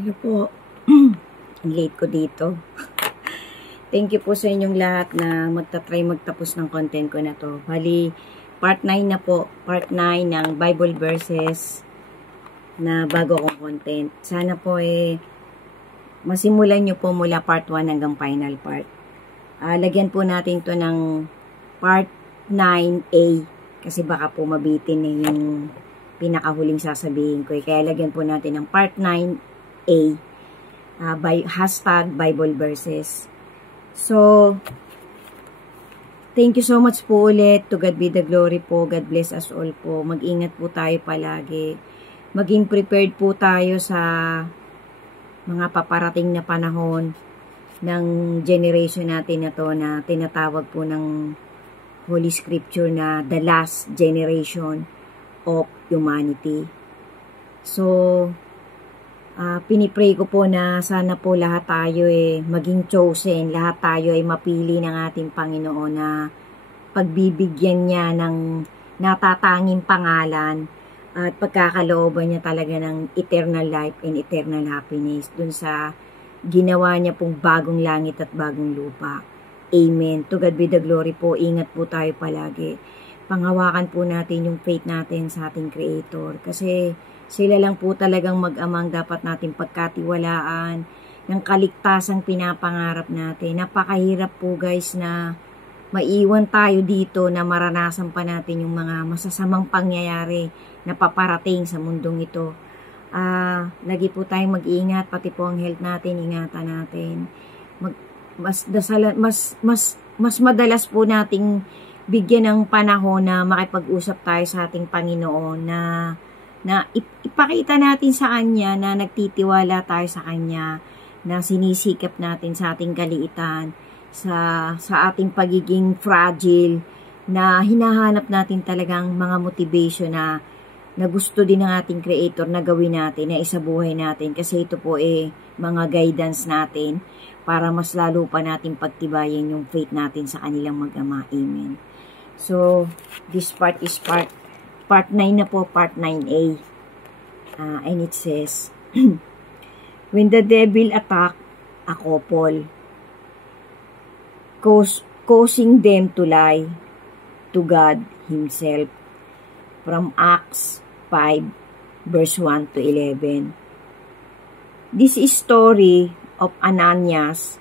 Hello po. Ang late ko dito. Thank you po sa inyong lahat na magta-try magtapos ng content ko na to. Bali, part 9 na po. Part 9 ng Bible verses na bago kong content. Sana po masimulan nyo po mula part 1 hanggang final part. Lagyan po natin to ng part 9A kasi baka po mabitin yung pinakahuling sasabihin ko. Kaya lagyan po natin ng part 9A. Hashtag Bible verses. So, thank you so much po ulit. To God be the glory po. God bless us all po. Mag-ingat po tayo palagi. Maging prepared po tayo sa mga paparating na panahon ng generation natin na to na tinatawag po ng Holy Scripture na the last generation of humanity. So, pinipray ko po na sana po lahat tayo maging chosen, lahat tayo ay mapili ng ating Panginoon na pagbibigyan niya ng natatanging pangalan at pagkakalooban niya talaga ng eternal life and eternal happiness dun sa ginawa niya pong bagong langit at bagong lupa. Amen. To God be the glory po. Ingat po tayo palagi. Panghawakan po natin yung faith natin sa ating Creator kasi sila lang po talagang mag-amang dapat natin pagkatiwalaan ng kaligtasang pinapangarap natin. Napakahirap po guys na maiwan tayo dito na maranasan pa natin yung mga masasamang pangyayari na paparating sa mundong ito. Lagi po tayong mag-iingat, pati po ang health natin, ingatan natin. Mas madalas po nating bigyan ng panahon na makipag-usap tayo sa ating Panginoon na ipakita natin sa Kanya na nagtitiwala tayo sa Kanya, na sinisikap natin sa ating kaliitan, sa ating pagiging fragile, na hinahanap natin talagang mga motivation na gusto din ng ating Creator na gawin natin, na isabuhay natin. Kasi ito po mga guidance natin para mas lalo pa natin pagtibayin yung faith natin sa kanilang mag-ama. Amen. So, this part is part 9 na po, part 9A. And it says, when the devil attacked a couple, causing them to lie to God Himself. From Acts 5, verse 1 to 11. This is story of Ananias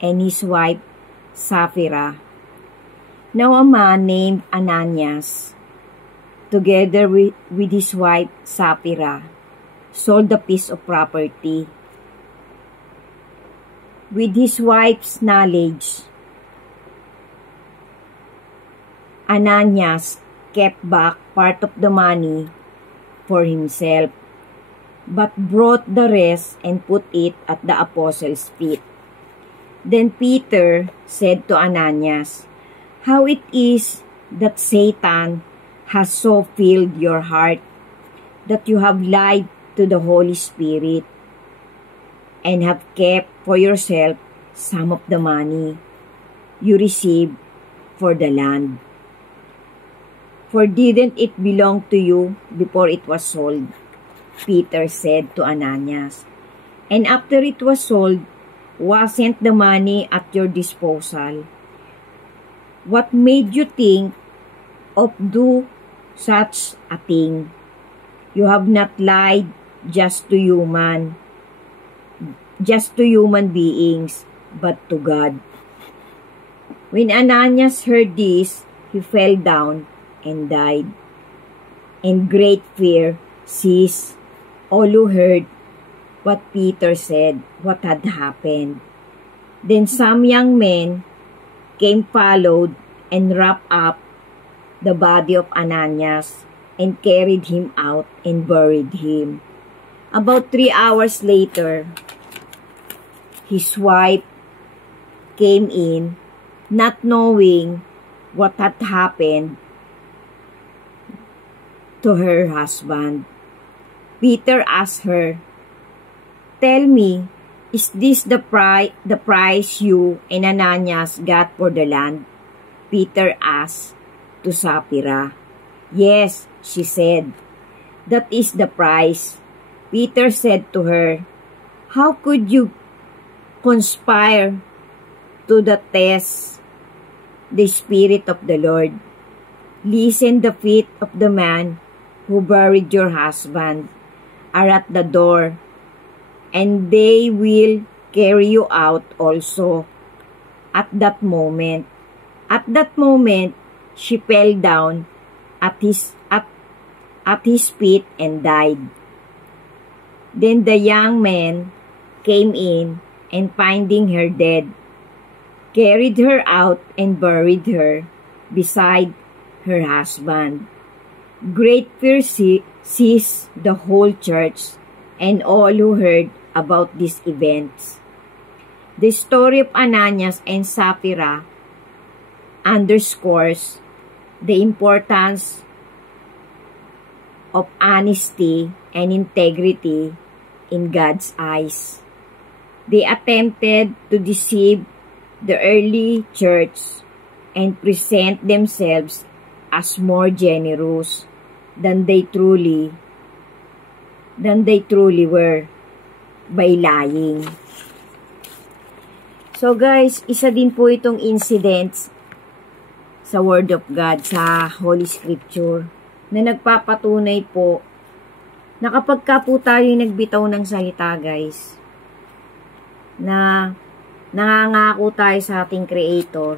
and his wife Sapphira. Now a man named Ananias, together with his wife Sapphira, sold a piece of property. With his wife's knowledge, Ananias kept back part of the money for himself, but brought the rest and put it at the apostles' feet. Then Peter said to Ananias, "How it is that Satan has so filled your heart that you have lied to the Holy Spirit and have kept for yourself some of the money you received for the land? For didn't it belong to you before it was sold?" Peter said to Ananias, "And after it was sold, wasn't the money at your disposal? What made you think of do such a thing? You have not lied just to human beings, but to God." When Ananias heard this, he fell down and died. And great fear seized all who heard what Peter said, what had happened. Then some young men followed and wrapped up the body of Ananias and carried him out and buried him. About 3 hours later, his wife came in, not knowing what had happened to her husband. Peter asked her, "Tell me, is this the price you and Ananias got for the land?" Peter asked to Sapphira. "Yes," she said, "that is the price." Peter said to her, How could you conspire to the test the Spirit of the Lord? Listen, the feet of the man who buried your husband are at the door, and they will carry you out also. At that moment, she fell down at his feet and died. Then the young man came in, and finding her dead, carried her out and buried her beside her husband. Great fear seized the whole church and all who heard about these events. The story of Ananias and Sapphira underscores the importance of honesty and integrity in God's eyes. They attempted to deceive the early church and present themselves as more generous than they truly were by lying. So guys, isa din po itong incidents sa Word of God, sa Holy Scripture, na nagpapatunay po na kapag ka po tayo nagbitaw ng salita, guys, na nangangako tayo sa ating Creator,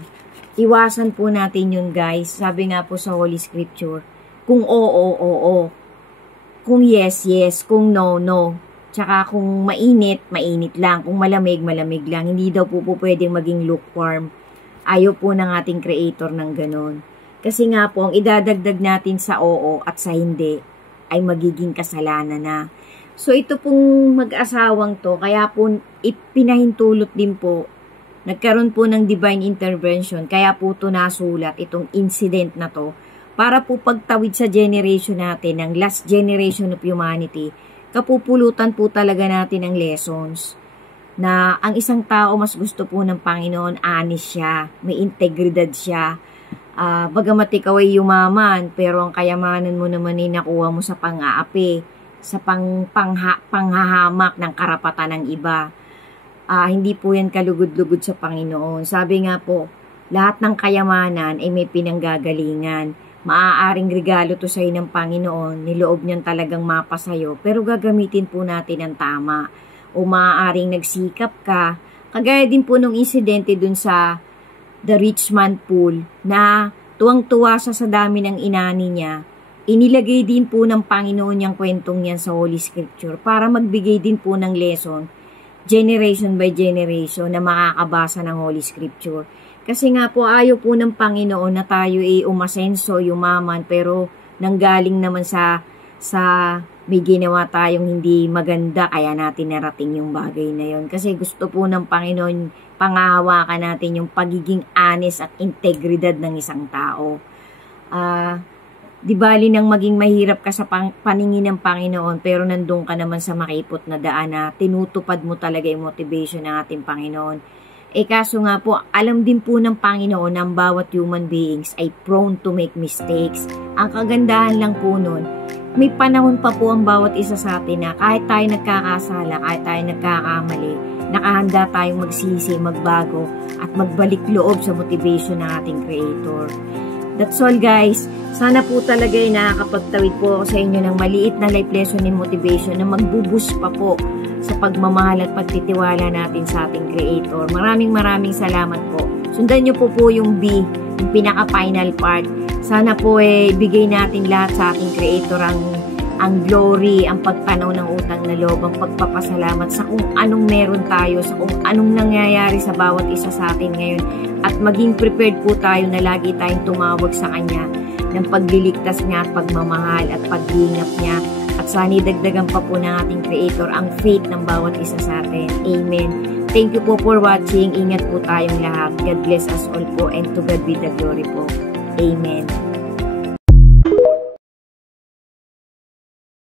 iwasan po natin yun, guys. Sabi nga po sa Holy Scripture, kung oo, oo. Kung yes, yes. Kung no, no. Tsaka kung mainit, mainit lang. Kung malamig, malamig lang. Hindi daw po pwedeng maging lukewarm. Ayaw po ng ating Creator ng ganon. Kasi nga po, ang idadagdag natin sa oo at sa hindi ay magiging kasalanan na. So, ito pong mag-asawang to, kaya po ipinahintulot din po, nagkaroon po ng divine intervention, kaya po ito nasulat, itong incident na to, para po pagtawid sa generation natin, ng last generation of humanity, kapupulutan po talaga natin ng lessons, na ang isang tao mas gusto po ng Panginoon, honest siya, may integridad siya, bagamat ikaw ay yumaman, pero ang kayamanan mo naman ay nakuha mo sa pang-aapi, sa panghahamak ng karapatan ng iba. Hindi po yan kalugod-lugod sa Panginoon. Sabi nga po, lahat ng kayamanan ay may pinanggagalingan. Maaaring regalo to sa'yo ng Panginoon, niloob niyan talagang mapa sa'yo, pero gagamitin po natin ang tama. O maaaring nagsikap ka, kagaya din po nung insidente dun sa the rich man pool, na tuwang-tuwa sa dami ng inani niya, inilagay din po ng Panginoon yung kwentong yan sa Holy Scripture para magbigay din po ng lesson, generation by generation, na makakabasa ng Holy Scripture. Kasi nga po, ayaw po ng Panginoon na tayo ay umasenso, yumaman, pero nanggaling naman sa may ginawa tayong hindi maganda, kaya natin narating yung bagay na yon. Kasi gusto po ng Panginoon, pangahawakan natin yung pagiging honest at integridad ng isang tao. Di bali nang maging mahirap ka sa paningin ng Panginoon, pero nandun ka naman sa makipot na daan na tinutupad mo talaga yung motivation ng ating Panginoon. Kaso nga po, alam din po ng Panginoon na ang bawat human beings ay prone to make mistakes. Ang kagandahan lang po nun, may panahon pa po ang bawat isa sa atin na kahit tayo nagkakasala, kahit tayo nagkakamali, nakahanda tayong magsisi, magbago, at magbalik loob sa motivation ng ating Creator. That's all, guys. Sana po talaga ay nakakapagtawid po ako sa inyo ng maliit na life lesson and motivation na magbuboost pa po sa pagmamahal at pagtitiwala natin sa ating Creator. Maraming salamat po. Sundan nyo po yung B, yung pinaka-final part. Sana po bigay natin lahat sa ating Creator ang glory, ang pagpanaw ng utang na loob, ang pagpapasalamat sa kung anong meron tayo, sa kung anong nangyayari sa bawat isa sa atin ngayon. At maging prepared po tayo na lagi tayong tumawag sa Kanya ng pagliligtas niya at pagmamahal at pag-iingat niya. At sana idagdagan pa po ng ating Creator ang faith ng bawat isa sa atin. Amen. Thank you po for watching. Ingat po tayong lahat. God bless us all po, and to God be the glory po. Amen.